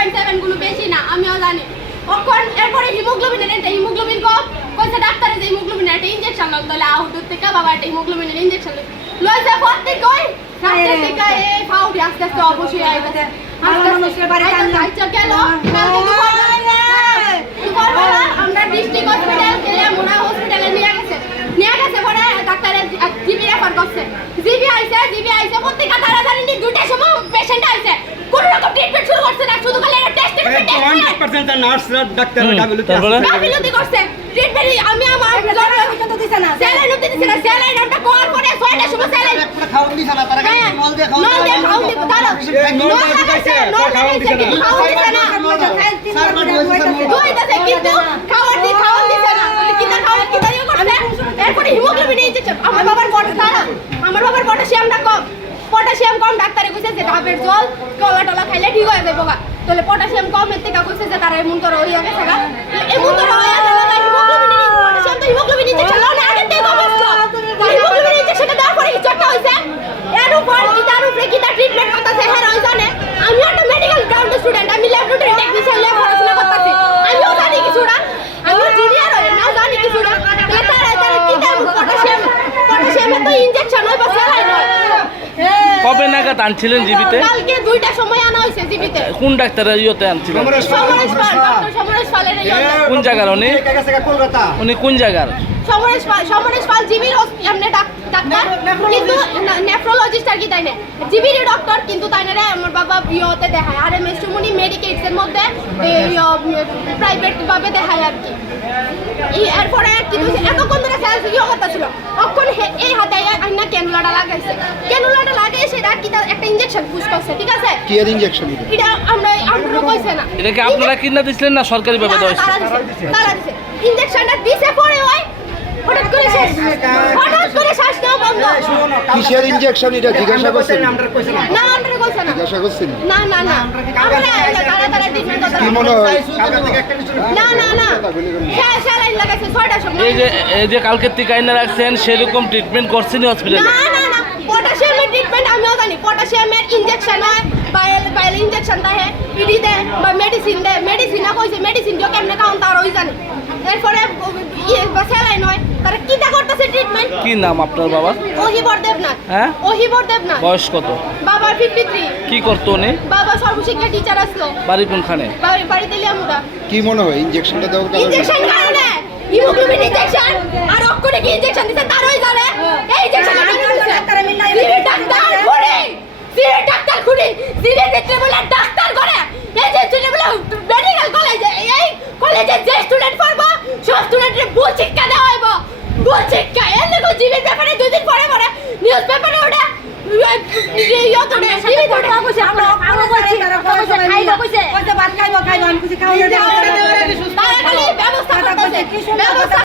2.7 গুলো বেশি না আমিও জানি তখন এরপরে হিমোগ্লোবিন কম কইছে ডাক্তারে যে হিমোগ্লোবিনের একটা ইনজেকশন লাগ তাহলে আউটডোর থেকে বাবা একটা হিমোগ্লোবিনের ইনজেকশন লইছে পড়তে কই রাতে থেকে এই ফাউডি আস্তে আস্তে অবশ্যই আইছে মানুষের বাড়িতে আইছে গেল দুপুরবেলা আমরা ডিস্ট্রিক্ট হসপিটাল গেলে মোনা হসপিটালে নিয়ে গেছে পরে ডাক্তারে জিবি রেফার করছে জিবি আইছে প্রত্যেকটা তাড়াতাড়ি 2টার সময় পেশেন্ট আইছে কোন রকম ট্রিটমেন্ট শুরু করছে না শুধু খালি একটা টেস্ট করে 100% নার্সরা ডাক্তাররা গাফিলতি করছে ট্রিটমেন্ট আমি আমার জরুরি দিছে না স্যালাইন দিছে না স্যালাইন আমরা কল করে 6টার সময় স্যালাইন খাওয়ান দিছ না তারা নল দিয়ে খাওয়ান দিছে তারা খাওয়ান দিছে না দুইটাতে কিন্তু খাওয়ান দিছে না কিনা খাওয়ান কিনা করছে এরপরে হিমোগ্লোবিন ইনজেকশন আমার বাবার পটাশিয়ামটা কম ডাক্তারে কইছে যে ডাবের জল কলা খাইলে ঠিক হয়ে যাবে গা তাহলে পটাশিয়াম কম এর থেকে কইছে যে তারা এমন করে হইয়া গেছে গা এমন করে হইয়া গেল হিমোগ্লোবিন ইনজেকশন লাও না আগে থেকে কমছে হিমোগ্লোবিন ইনজেকশনটা দেওয়ার পরে হিচটা হইছে এর উপর কিটা ট্রিটমেন্ট করতেছে হ্যাঁ ওই জানে আমি একটা মেডিকেল গ্রাউন্ড স্টুডেন্ট আমি ল্যাবরেটরি টেকনিশিয়ান ল্যাব পড়াশোনা করতেছি আমিও জানি কিছুটা আমি জুনিয়র হই না জানি কিছুটা তারা কিটা পটাশিয়াম তো ইনজেকশন হয় বা স্যালাইন হয় কবে নাগাদ আনছিলেন জিবিতে? কালকে 2টার সময় আনা হয়েছে জিবিতে। কোন ডাক্তারের ইয়েতে আনছিলেন? সমরেশ পালের ইয়েতে। কোন জায়গার উনি? কলকাতা। উনি কোন জায়গার? সমরেশ পাল জিবির এমনি ডাক্তার কিন্তু নেফ্রোলজিস্ট আর কি তাই না জিবির ডক্টর কিন্তু তাই না আমার বাবা ইয়েতে দেখায় আর এম এস সুমনি মেডিকেটস এর মধ্যে প্রাইভেট ভাবে দেখায় আর কি এরপরে কিন্তু এতক্ষণ ধরে সেলস ইয়ে করতেছিল তখন এই হাতে আইনা ক্যানুলাটা লাগাই সেটা কি একটা ইনজেকশন পুশ করছে ঠিক আছে কি এর ইনজেকশন এটা আমরা কইছে না এটা কি আপনারা কিনা দিছিলেন না সরকারি ভাবে দেওয়া হয়েছে? তারা দিছে ইনজেকশনটা দিছে পরে ওই হঠাৎ করে শ্বাস নেওয়া বন্ধ কিসের ইনজেকশন এটা জিজ্ঞাসা করছেন না আমরা কইছে না জিজ্ঞাসা করছেন না তারা ট্রিটমেন্ট করতে কি মনে হয় না স্যালাইন লাগাইছে 6টার সময় এই যে কালকে থেকে আইনা রাখছেন সেরকম ট্রিটমেন্ট করছেন হসপিটালে? না পটাশিয়ামের ট্রিটমেন্ট আমিও জানি পটাশিয়ামের ইনজেকশন হয় বাইল ইনজেকশন দেয় পিডি দেয় বা মেডিসিন কইছে মেডিসিন দিও কেমনে খাওন তার ওই জানি এরপরে স্যালাইন হয় তারা কিটা করতেছে ট্রিটমেন্ট কি নাম আপনার বাবা? ওহিবর দেবনাথ। হ্যাঁ ওহিবর দেবনাথ। বয়স কত? বাবার 53। কি করতো উনি? বাবা সর্বশিক্ষা টিচার আসলো। বাড়ি কোনখানে? বাড়িতে লিয়ামুড়া। কি মনে হয় ইনজেকশনটা দেওয়ার কারণে? ইনজেকশন কারণে হিমোগ্লোবিন ইনজেকশন আর অক্ষরে কি ইনজেকশন দিতে তারই জানে এই ইনজেকশনটা কেন দিছে ডাক্তার মিলাই ডাক্তার খুঁড়ি সিরিয়াস ভিতরে বলে ডাক্তার করে এই যে বলে মেডিকেল কলেজে এই কলেজে যে স্টুডেন্ট পড়বো সব স্টুডেন্টের ভুল শিক্ষা দেওয়া হইব ভুল শিক্ষা এর লোক জীবের ব্যাপারে 2 দিন পরে নিউজ পেপারে ওটা ব্যবস্থা